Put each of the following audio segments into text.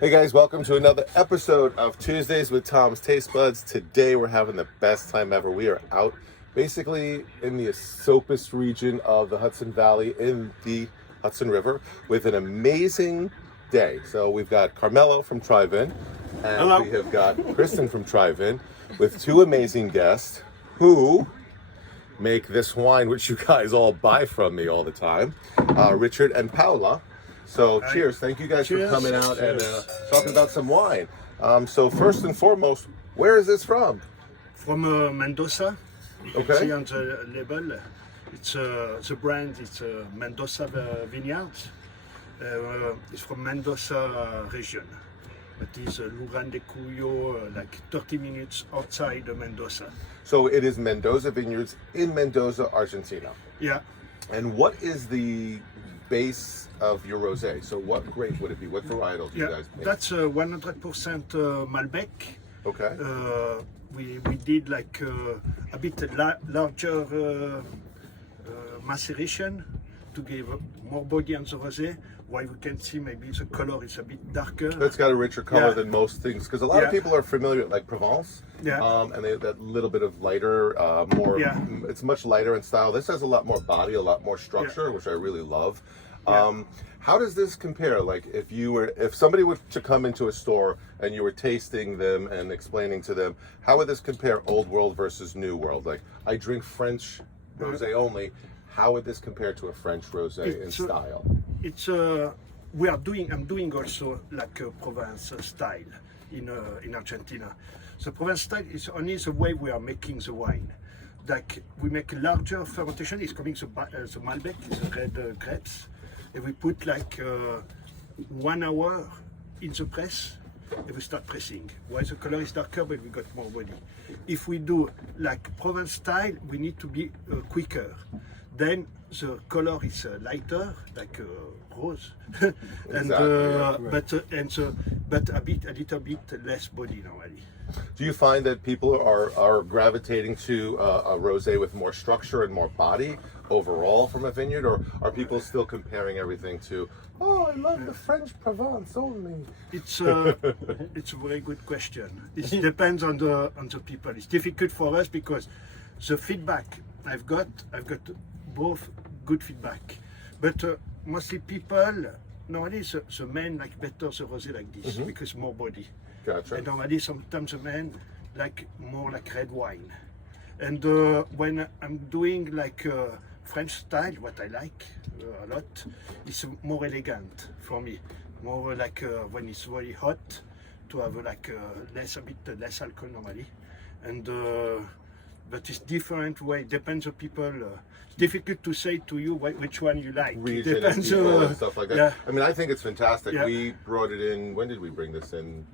Hey guys, welcome to another episode of Tuesdays with Tom's Taste Buds. Today we're having the best time ever. We are out basically in the Esopus region of the Hudson Valley in the Hudson River with an amazing day. So we've got Carmelo from TriVin and Hello. we have got Kiristin from TriVin with two amazing guests who make this wine, which you guys all buy from me all the time, Richard and Paola. So cheers. Thank you guys Cheers. for coming out and talking about some wine. So first and foremost, where is this from? From Mendoza. Okay. See on the label. It's the brand. It's Mendoza Vineyards. It's from Mendoza region. It is Luran de Cuyo, like 30 minutes outside of Mendoza. So it is Mendoza Vineyards in Mendoza, Argentina. Yeah. And what is the base of your rosé? So what grape would it be? What varietal do you guys make? That's 100% Malbec. Okay. We did like a bit larger maceration to give more body on the rosé. While we can see maybe the color is a bit darker. It's got a richer color Yeah. than most things because a lot of people are familiar with like Provence, Yeah. and they have that little bit of lighter, more. Yeah. It's much lighter in style. This has a lot more body, a lot more structure, which I really love. How does this compare? Like if somebody were to come into a store and you were tasting them and explaining to them, how would this compare Old World versus New World? Like I drink French rosé only. How would this compare to a French rosé in style? It's I'm doing also like a Provence style in Argentina. The Provence style is only the way we are making the wine. Like we make a larger fermentation. It's coming the Malbec, the red grapes, and we put like 1 hour in the press, and we start pressing. While the color is darker, but we got more body. If we do like Provence style, we need to be quicker. Then the color is lighter, like rose, and Exactly, but a little bit less body normally. Do you find that people are gravitating to a rosé with more structure and more body overall from a vineyard, or are people still comparing everything to, oh, I love the French Provence only? It's a very good question. It depends on the people. It's difficult for us because the feedback I've got both good feedback, but mostly people nowadays the men like better the rosé like this because more body. Gotcha. And normally sometimes the men like more like red wine. And when I'm doing like French style, what I like a lot is more elegant for me. More like when it's very hot to have like a bit less alcohol normally. And but it's different way. Depends on people. It's difficult to say to you which one you like. Region and Depends people and stuff like that. Yeah. I mean, I think it's fantastic. Yeah. We brought it in. When did we bring this in?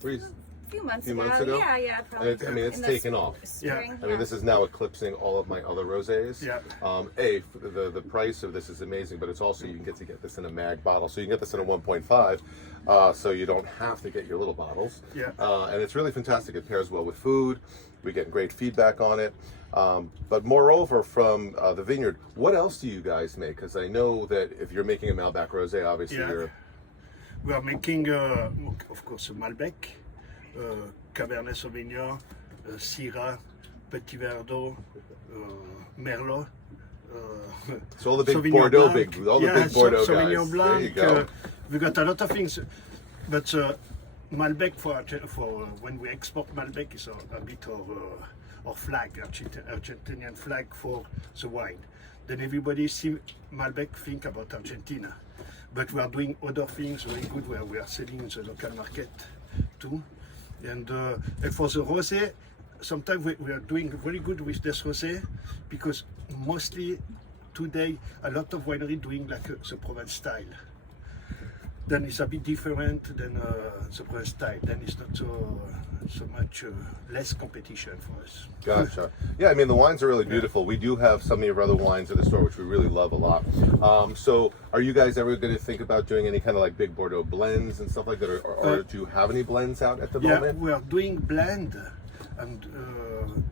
Three. A few months Few ago. months ago? Yeah, And probably. it's, I mean, it's in the taken off. Spring, I mean, this is now eclipsing all of my other rosés. Yeah. The price of this is amazing, but it's also you can get this in a mag bottle, so you can get this in a 1.5, so you don't have to get your little bottles. Yeah. And it's really fantastic. It pairs well with food. We get great feedback on it. But moreover, from the vineyard, what else do you guys make? Because I know that if you're making a Malbec rosé, obviously you're. We are making, of course, Malbec, Cabernet Sauvignon, Syrah, Petit Verdot, Merlot. So all the big Sauvignon Bordeaux, Blanc. the big Bordeaux guys. Sauvignon Blanc. There you go. We got a lot of things, but Malbec for when we export Malbec is a bit of our flag, Argentinian flag for the wine. Then everybody see Malbec think about Argentina, but we are doing other things very good where we are selling in the local market too. And for the rosé, sometimes we are doing very good with this rosé because mostly today a lot of winery doing like the Provence style. Then it's a bit different than the Provence style. Then it's not so much less competition for us. Gotcha. Yeah, I mean, the wines are really beautiful. We do have some of your other wines at the store, which we really love a lot. So are you guys ever going to think about doing any kind of like big Bordeaux blends and stuff like that? Or do you have any blends out at the Yeah, moment? we are doing blend. I'm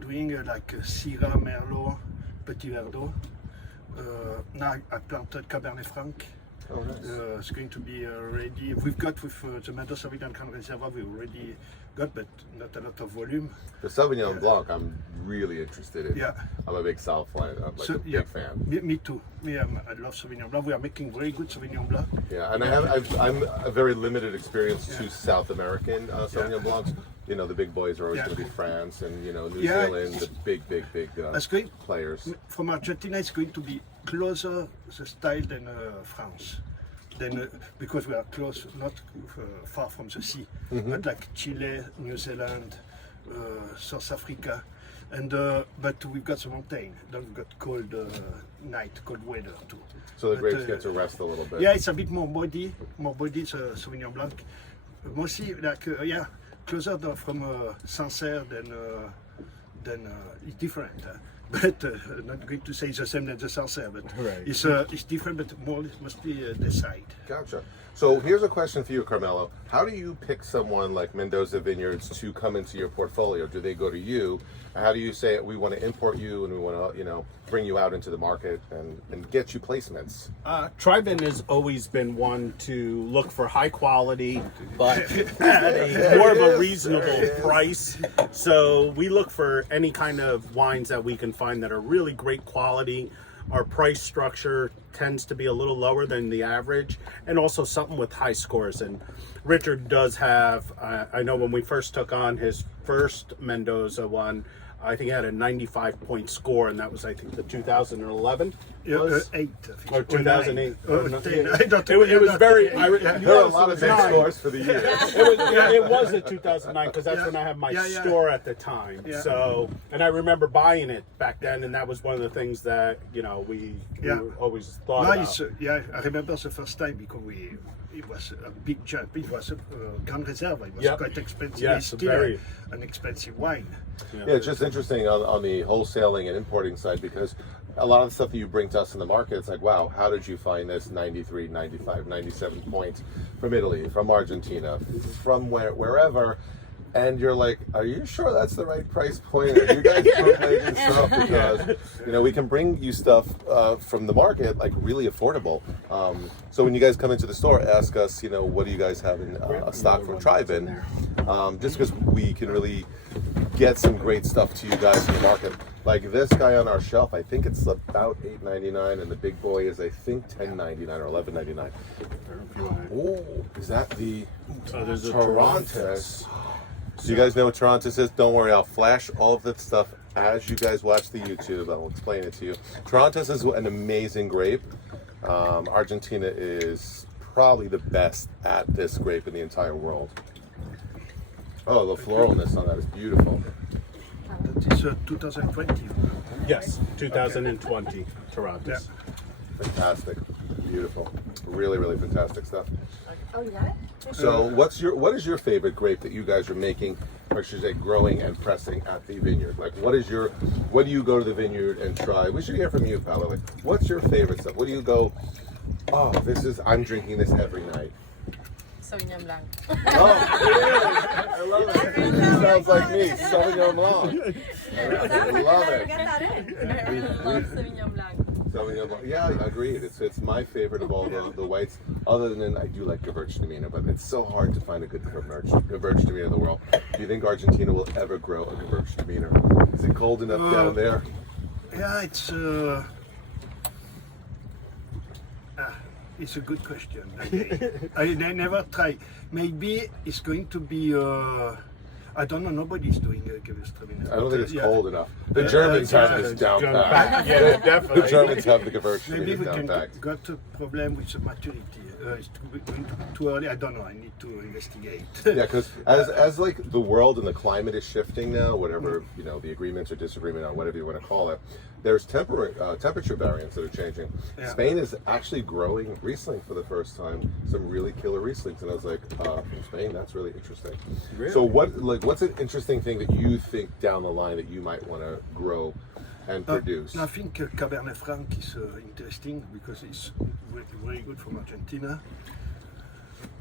doing like Syrah, Merlot, Petit Verdot. Now I planted Cabernet Franc. Oh, nice. It's going to be ready. We've got with the Mendoza Sauvignon Reservoir, we already got, but not a lot of volume. The Sauvignon Blanc, I'm really interested in. Yeah. I'm a big South fan. I'm like a big fan. Me too. I love Sauvignon Blanc. We are making very good Sauvignon Blanc. Yeah, and I'm a very limited experience to South American Sauvignon Blancs. You know, the big boys are always going to be France and, you know, New Zealand, the big players. From Argentina, it's going to be closer the style than France. Then, because we are close, not far from the sea, not like Chile, New Zealand, South Africa, and but we've got the mountain. Then we've got cold night, cold weather too. So the grapes get to rest a little bit. Yeah, it's a bit more body, Sauvignon Blanc. Mostly like closer from Sancerre than it's different. But not going to say it's the same as the Sancerre, but it's different, but mostly the side. Gotcha. So here's a question for you, Carmelo. How do you pick someone like Mendoza Vineyards to come into your portfolio? Do they go to you? How do you say we want to import you and we want to, you know, bring you out into the market and get you placements? TriVin has always been one to look for high quality, but at a more of a reasonable price. So we look for any kind of wines that we can find that are really great quality. Our price structure tends to be a little lower than the average, and also something with high scores. And Richard does have, I know when we first took on his first Mendoza one, I think he had a 95-point score, and that was, I think, the 2011. Yeah, 8. Or 2008. It was very. There are a lot of big scores for the year. It was a 2009 because that's when I had my store at the time. Yeah. So, and I remember buying it back then, and that was one of the things that we always thought about. I remember the first time because it was a big jump. It was a Grand Reserve. It was quite expensive. Yes, it's still very. an expensive wine. Yeah, it's just interesting on the wholesaling and importing side, because a lot of the stuff that you bring to us in the market, it's like, wow, how did you find this 93, 95, 97 points from Italy, from Argentina, from wherever? And you're like, are you sure that's the right price point? Are you guys bootlegging stuff? Because, you know, we can bring you stuff from the market, like really affordable. So when you guys come into the store, ask us, you know, what do you guys have in stock from TriVin? Just because we can really get some great stuff to you guys in the market. Like this guy on our shelf, I think it's about $8.99, and the big boy is, I think, $10.99 or $11.99. Oh, is that the Tarantus? So you guys know what Tarantus is? Don't worry, I'll flash all of that stuff as you guys watch the YouTube. I'll explain it to you. Tarantus is an amazing grape. Argentina is probably the best at this grape in the entire world. Oh, the floralness on that is beautiful. That is 2020. Yes, 2020 Tarantus. Yeah. Fantastic, beautiful, really, really fantastic stuff. Oh, yeah? So, what is your favorite grape that you guys are making, or should I say, growing and pressing at the vineyard? Like, what do you go to the vineyard and try? We should hear from you, Paola. Like, what's your favorite stuff? What do you go? Oh, I'm drinking this every night. Sauvignon Blanc. Oh, really? I love it. It sounds like me, Sauvignon Blanc. I love it. Get that in. Everyone loves Sauvignon Blanc. Sauvignon Blanc. Yeah, agreed. It's my favorite of all the whites. Other than I do like Gewürztraminer, but it's so hard to find a good Gewürztraminer in the world. Do you think Argentina will ever grow a Gewürztraminer? Is it cold enough down there? Yeah, it's a good question. I never try. Maybe it's going to be. I don't know. Nobody's doing Gewürztraminer. I don't think it's cold enough. The Germans have this down pat. Yeah, definitely. The Germans have the Maybe Gewürztraminer we down can pat. got a problem with the maturity. It's going to be too early. I don't know. I need to investigate. Yeah, because as like the world and the climate is shifting now, whatever the agreements or disagreement on whatever you want to call it, there's temperature variants that are changing. Yeah. Spain is actually growing Riesling for the first time, some really killer Rieslings, and I was like, from Spain, that's really interesting. Really? So what's an interesting thing that you think down the line that you might want to grow and produce? I think Cabernet Franc is interesting because it's very good from Argentina.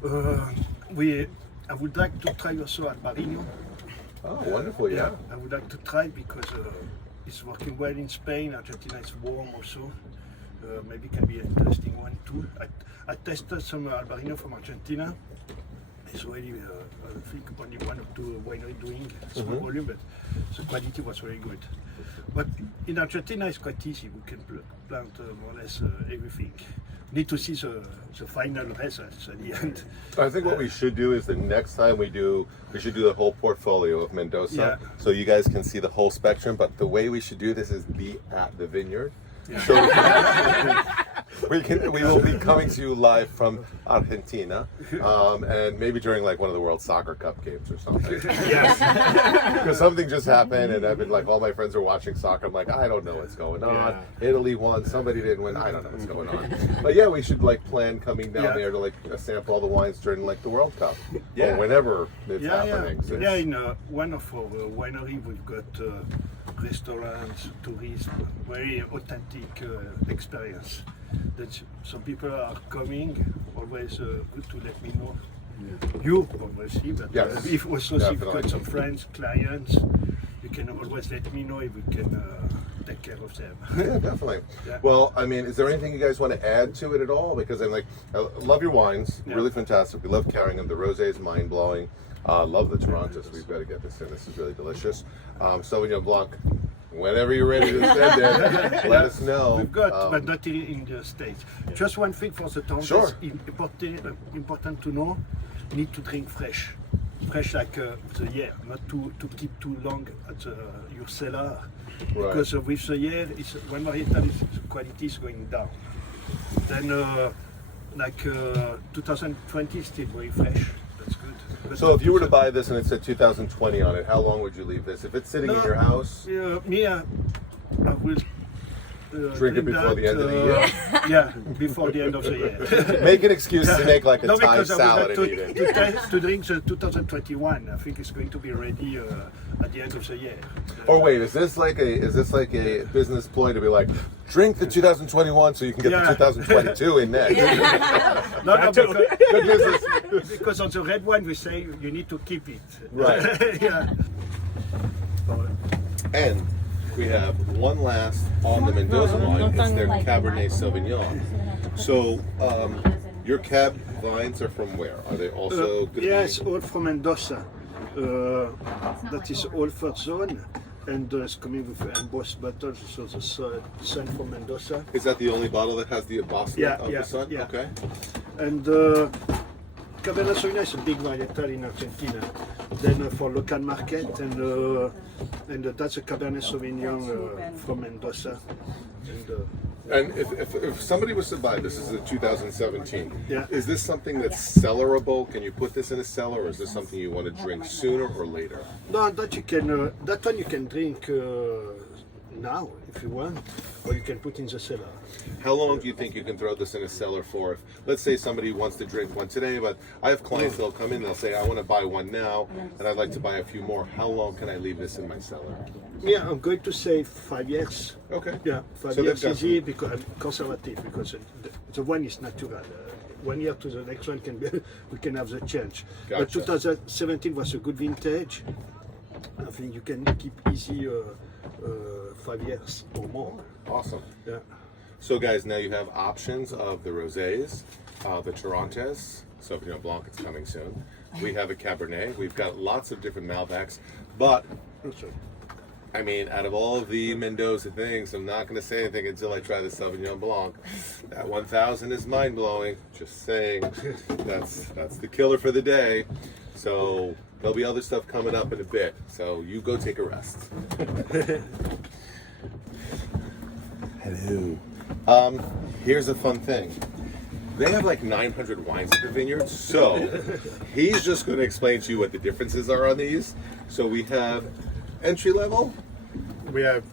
I would like to try also Albarino. Oh, wonderful! Yeah. I would like to try because it's working well in Spain. Argentina is warm also. maybe can be an interesting one too. I tested some Albarino from Argentina. It's really, I think, only one or two winery doing small volume, but the quality was very good. But in Argentina, it's quite easy. We can plant more or less everything. Need to see the final results at the end. I think what we should do is the next time we should do the whole portfolio of Mendoza, Yeah. so you guys can see the whole spectrum. But the way we should do this is be at the vineyard. Yeah. So we will be coming to you live from Argentina, and maybe during like one of the World Soccer Cup games or something. Yes. Because something just happened, and I've been like, all my friends are watching soccer. I'm like, I don't know what's going on. Yeah. Italy won, somebody didn't win. I don't know what's going on. But yeah, we should like plan coming down Yeah. there to like sample all the wines during like the World Cup, Yeah. or whenever it's Yeah, happening. So yeah. it's- In one of our winery, we've got restaurants, tourism, very authentic experience. That some people are coming. Always good to let me know. You always see, but Yes, if also if you've definitely. got some friends, clients, you can always let me know if we can take care of them. Yeah, definitely. Yeah. Well, I mean, is there anything you guys want to add to it at all? Because I'm like, I love your wines, Yeah. really fantastic. We love carrying them. The rosé is mind blowing. Love the Torontos. We've got to get this in. This is really delicious. Sauvignon Blanc. Whenever you're ready to send it, let us know. We've got, but not in the States. Just one thing for the town Sure. that's important to know, need to drink fresh. Fresh like the year, not to keep too long at your cellar. Right. Because with the year, when varietal the quality is going down. Then 2020 is still very fresh. That's good. But So if you were to buy this and it said 2020 on it, how long would you leave this? If it's sitting in your house, me, I will Drink it before the end of the year? Yeah, before the end of the year. make an excuse to make like a No, Thai because I salad would and like eat it. to drink the 2021. I think it's going to be ready at the end of the year. Or wait, is this like a business ploy to be like, drink the 2021 so you can get Yeah. the 2022 in next? No, Actually- Good business. because on the red one we say you need to keep it. Right. Yeah. And we have one last on the Mendoza line. It's their Cabernet Sauvignon. So, your Cab vines are from where? Are they also going to Yes, be? all from Mendoza. That is all first zone, and it's coming with embossed bottles. So the sun from Mendoza, Is that the only bottle that has the embossment of Yeah, the sun? yeah. Okay. and Cabernet Sauvignon is a big varietal in Argentina. Then for local market, and that's a Cabernet Sauvignon from Mendoza. And if somebody was to buy this, is a 2017. Yeah. Is this something that's cellarable? Can you put this in a cellar, or is this something you want to drink sooner or later? No, that you can. That one you can drink now if you want, or you can put in the cellar. How long do you think you can throw this in a cellar for? If, let's say somebody wants to drink one today, but I have clients that'll come in, they'll say, I want to buy one now, and I'd like to buy a few more. How long can I leave this in my cellar? Yeah, I'm going to say 5 years. Okay. Yeah, 5 So years they've got easy some- because I'm conservative because the one is natural. 1 year to the next one can be we can have the change. But Gotcha. 2017 was a good vintage. I think you can keep easy 5 years or more. Awesome. Yeah. So guys, now you have options of the rosés, the Torontos, Sauvignon Blanc, it's coming soon. We have a Cabernet. We've got lots of different Malbecs, but Also. I mean, out of all of the Mendoza things, I'm not going to say anything until I try the Sauvignon Blanc. That 1000 is mind blowing. Just saying, that's the killer for the day. So there'll be other stuff coming up in a bit. So you go take a rest. Hello. Here's a fun thing. They have like 900 wines at the vineyard, so he's just going to explain to you what the differences are on these. So we have entry level. We have.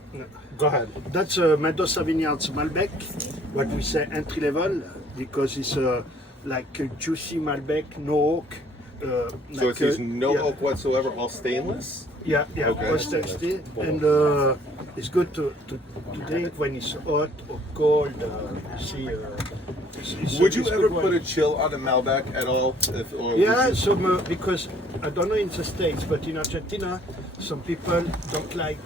Go ahead. That's Mendoza Vineyards Malbec, what we say entry level, because it's like a juicy Malbec, no oak. So it says no yeah, oak whatsoever, all stainless. Yeah, yeah, Okay. all tasty. And it's good to drink when it's hot or cold. See, Would you it's ever good put a wine. chill on a Malbec at all? Or would Yeah, you- some because I don't know in the States, but in Argentina, some people don't like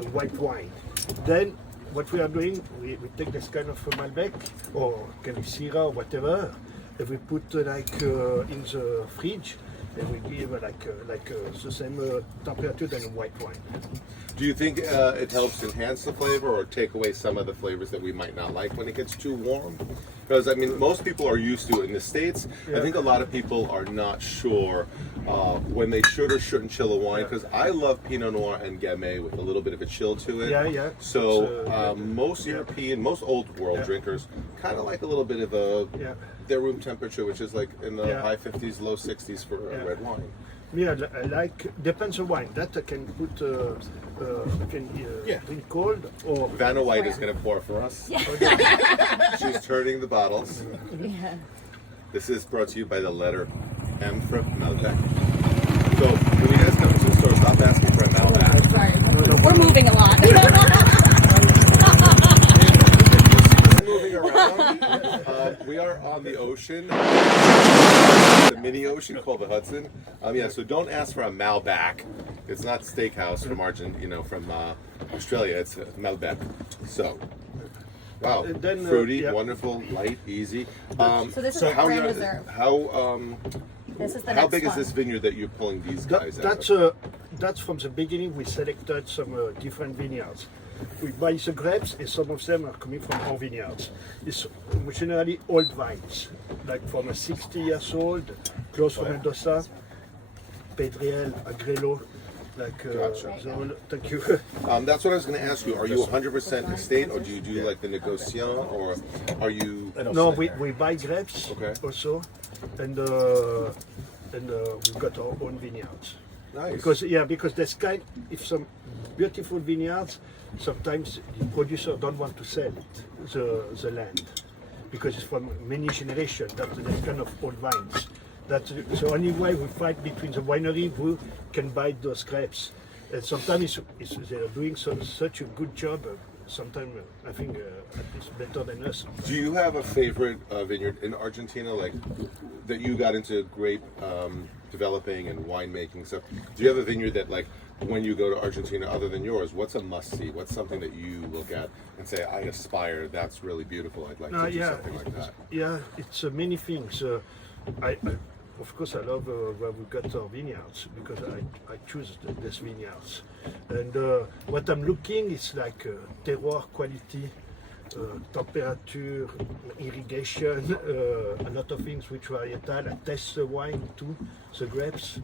white wine. Then what we are doing, we take this kind of Malbec or Canisira or whatever, and we put in the fridge, and we give the same temperature than a white wine. Do you think it helps enhance the flavor or take away some of the flavors that we might not like when it gets too warm? Because I mean, most people are used to it in the States. I think a lot of people are not sure when they should or shouldn't chill a wine. Because I love Pinot Noir and Gamay with a little bit of a chill to it. Yeah. So most European, most old world drinkers kind of like a little bit of their room temperature, which is like in the high 50s, low 60s for a red wine. Yeah, I like, depends on wine. That I can put, drink cold or... Vanna White is going to pour for us. She's turning the bottles. Yeah. This is brought to you by the letter M for Malbec. So when you guys come to the store, stop asking for a Malbec. Sorry. We're moving a lot. Moving around, we are on the ocean, the mini ocean called the Hudson. So don't ask for a Malbec. It's not steakhouse from from Australia. It's Malbec. So, wow, Then, fruity, wonderful, light, easy. So this is the Grand Reserve. This is the How next big is one. this vineyard that you're pulling these guys out? That's from the beginning. We selected some different vineyards. We buy the grapes, and some of them are coming from our vineyards. It's generally old vines, like from 60 years old, close from Mendoza, Pedriel, Agrelo, Gotcha. thank you. That's what I was going to ask you. Are you 100% estate, or do you do like the negociant, or are you? No, we buy grapes also, and we've got our own vineyards. Nice. Because there's if some beautiful vineyards, sometimes the producer don't want to sell it, the land, because it's from many generations. That's kind of old vines. That's the only way we fight between the winery who can buy those grapes. And sometimes they're doing such a good job. Sometimes I think at least better than us. Do you have a favorite vineyard in Argentina, like that you got into grape developing and winemaking stuff? Do you have a vineyard that, like, when you go to Argentina, other than yours, what's a must-see? What's something that you look at and say, I aspire, that's really beautiful, I'd like to do something like that? Yeah, it's many things. Of course, I love where we got our vineyards, because I choose these vineyards. And what I'm looking is like terroir quality, temperature, irrigation, a lot of things which varietal. I test the wine too, the grapes.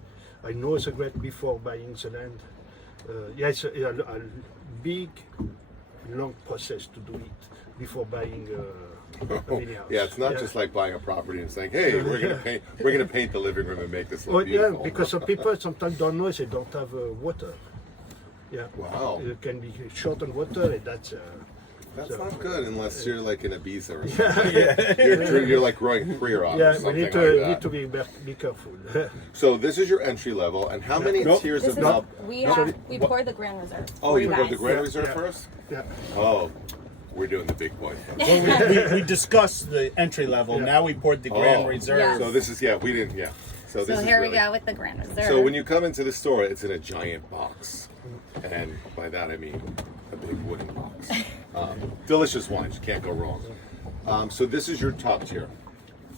I know the grape before buying the land. It's a big, long process to do it before buying a vineyard. Yeah, it's not just like buying a property and saying, hey, we're gonna paint the living room and make this look beautiful. Yeah, because some people sometimes don't know they don't have water. Yeah. Wow. It can be short on water, and that's not good unless you're like in Ibiza or something. You're like growing Korea or yeah, something we like need that. to be careful. So this is your entry level, and how many tiers This of is, we pour the Grand Reserve. Oh, for you poured the guys. Grand Reserve first? Yeah. Oh, we're doing the big boy. We discussed the entry level. Now we poured the Grand Reserve. Yeah. So this is we didn't So this So is here really, we go with the Grand Reserve. So when you come into the store, it's in a giant box, and by that I mean a big wooden box. Delicious wines, you can't go wrong. So this is your top tier.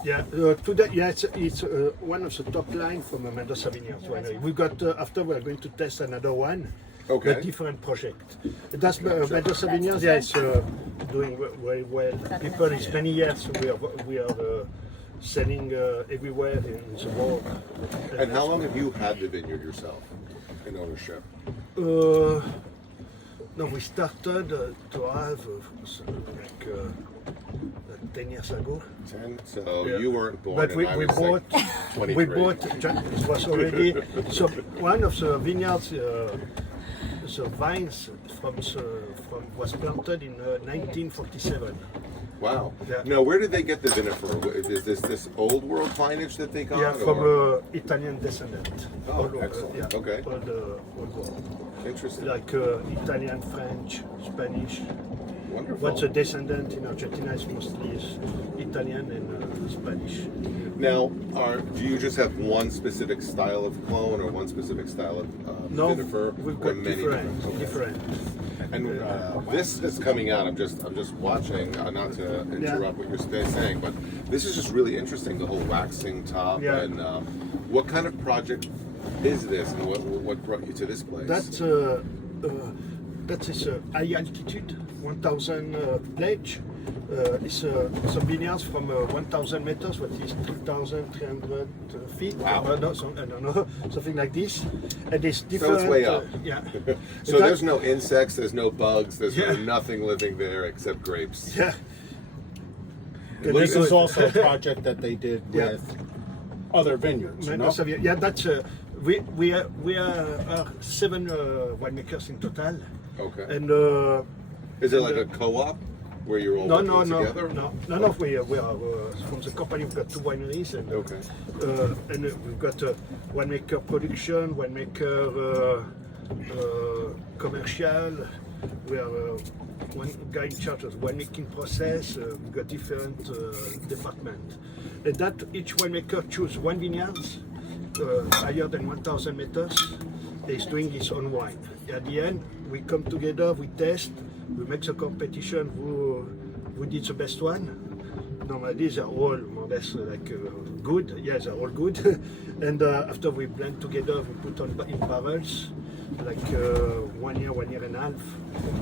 Yeah, today, it's one of the top line from the Mendoza Vineyards winery. We got after we're going to test another one. Okay. A different project. That's Mendoza Vineyards. Yeah, it's doing very well. People, it's many years we are selling everywhere in the world. And how long have you had the vineyard yourself in ownership? No, we started to have 10 years ago. 10. So Yeah. you weren't born, But and I was like 23. we bought. It was already so one of the vineyards. The vines was planted in 1947. Wow. Yeah. Now, where did they get the vinegar? Is this old world vintage that they got? Yeah, from or? Italian descendant. Oh, excellent. Okay. All world. Interesting. Like Italian, French, Spanish. Wonderful. What's a descendant in Argentina is mostly Italian and Spanish. Now, do you just have one specific style of clone or one specific style of No, vinifer? we've or got many different. Okay. Different. And this is coming out. I'm just watching. Not to interrupt what you're saying, but this is just really interesting. The whole waxing top. Yeah. And what kind of project is this, and what brought you to this place? That is high altitude, 1,000 pledge. It's some vineyards from 1,000 meters, what is 2,300 feet? Wow. I don't know, something like this. And it's different. So it's way up. Yeah. So there's no insects, there's no bugs, there's Yeah. nothing living there except grapes. Yeah. And this is also a project that they did Yeah. with other vineyards. You know? Mendoza, yeah, that's we are 7 winemakers in total. Okay. And Is it like a co-op where you're all working together? No. We are from the company. We've got 2 wineries, and Okay. and we've got winemaker production, winemaker commercial. We are one guy in charge of the winemaking process. We've got different departments, and that each winemaker choose one vineyard higher than 1,000 meters. He's doing his own wine. At the end, we come together, we test, we make the competition who did the best one. Normally they're all more or less good. Yeah, they're all good. And after we blend together, we put on in barrels, like 1 year, 1 year and a half,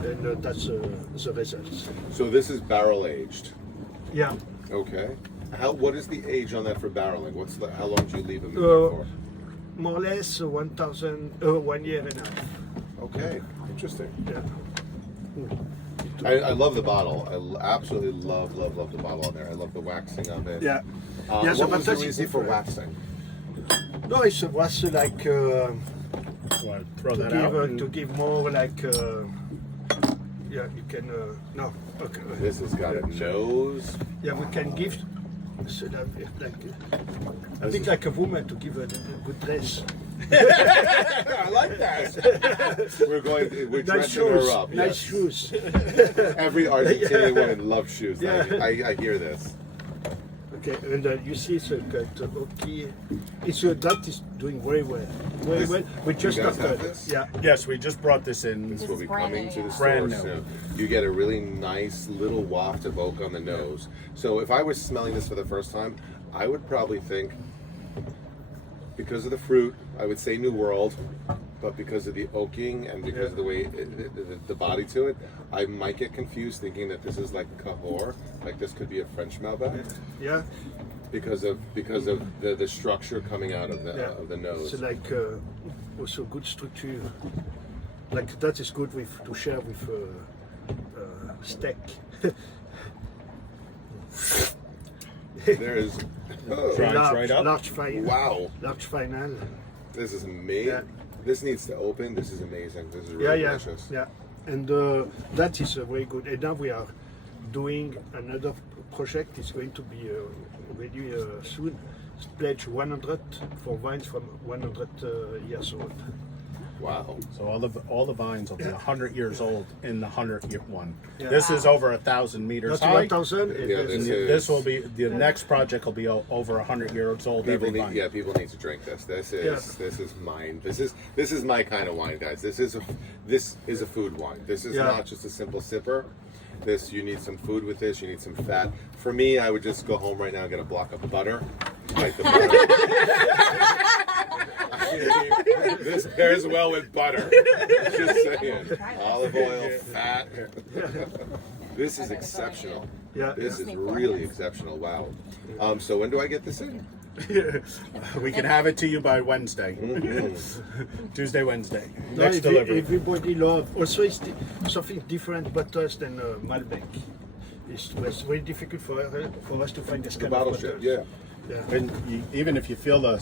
and that's the results. So this is barrel aged. Yeah. Okay. What is the age on that for barreling? How long do you leave them in there for? More or less 1 year and a half. Okay. Interesting. Yeah. I love the bottle. I absolutely love the bottle on there. I love the waxing of it. Yeah. What was the reason for waxing? No, it was like Want to throw that out? to give more like yeah, you can no, okay. This has got a nose. Yeah, we can give so that, like I think like a woman to give a good dress. I like that. We're Nice dressing her shoes. up. Nice Yes. shoes. Every Argentinian woman loves shoes. Yeah. I hear this. Okay, and you see it's quite okay. It's that is doing very well. Very well. We just you guys got have this? yeah. Yes, we just brought this in. This This will is be brand coming new, to the yeah. store Brand new. soon. You get a really nice little waft of oak on the nose. So if I was smelling this for the first time, I would probably think, because of the fruit, I would say New World, but because of the oaking and because of the way the body to it, I might get confused thinking that this is like Cahors, like this could be a French Malbec, Yeah. because of the structure coming out of the nose. So like also good structure. Like that is good with to share with steak. There is, Dries right up. Large final. wow, Large final. this is amazing. Yeah. This needs to open. This is amazing. This is Yeah, really yeah, delicious. yeah. And that is very good. And now we are doing another project. It's going to be ready soon. Pledge 100 for vines from 100 years old. Wow. So all the vines will be 100 years old in the 100-year one. Yeah. This is over 1,000 meters That's high. 1,000. Yeah, This will be the next project will be over 100 years old. People Every need, vine. yeah, people need to drink this. This is mine. This is my kind of wine, guys. This is a food wine. This is Yeah. not just a simple sipper. You need some food with this. You need some fat. For me, I would just go home right now and get a block of butter. Bite the butter. This pairs well with butter. Just saying. Olive oil, fat. This is exceptional. Yeah. This is really exceptional. Wow. So when do I get this in? We can have it to you by Wednesday. Tuesday, Wednesday. No, Next delivery. everybody love. Also, it's something different but us than Malbec. It was very difficult for us to find this The kind bottle of ship, bottles. yeah. Yeah. And even if you feel the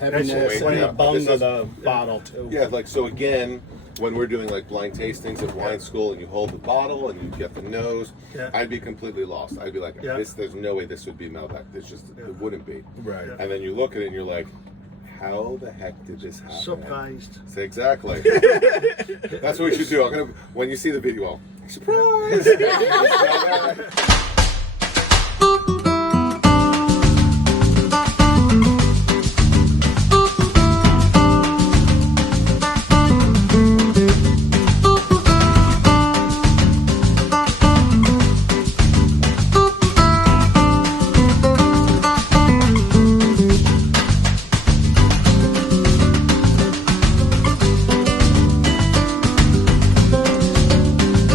heaviness That's in the yeah. bung This of is- the bottle too. Yeah, like so again, when we're doing like blind tastings at wine school and you hold the bottle and you get the nose, Yeah. I'd be completely lost. I'd be like, Yeah. there's no way this would be Malbec. It wouldn't be. Right. Yeah. And then you look at it and you're like, how the heck did this happen? Surprised. Say exactly. That's what we should do. When you see the video, surprise!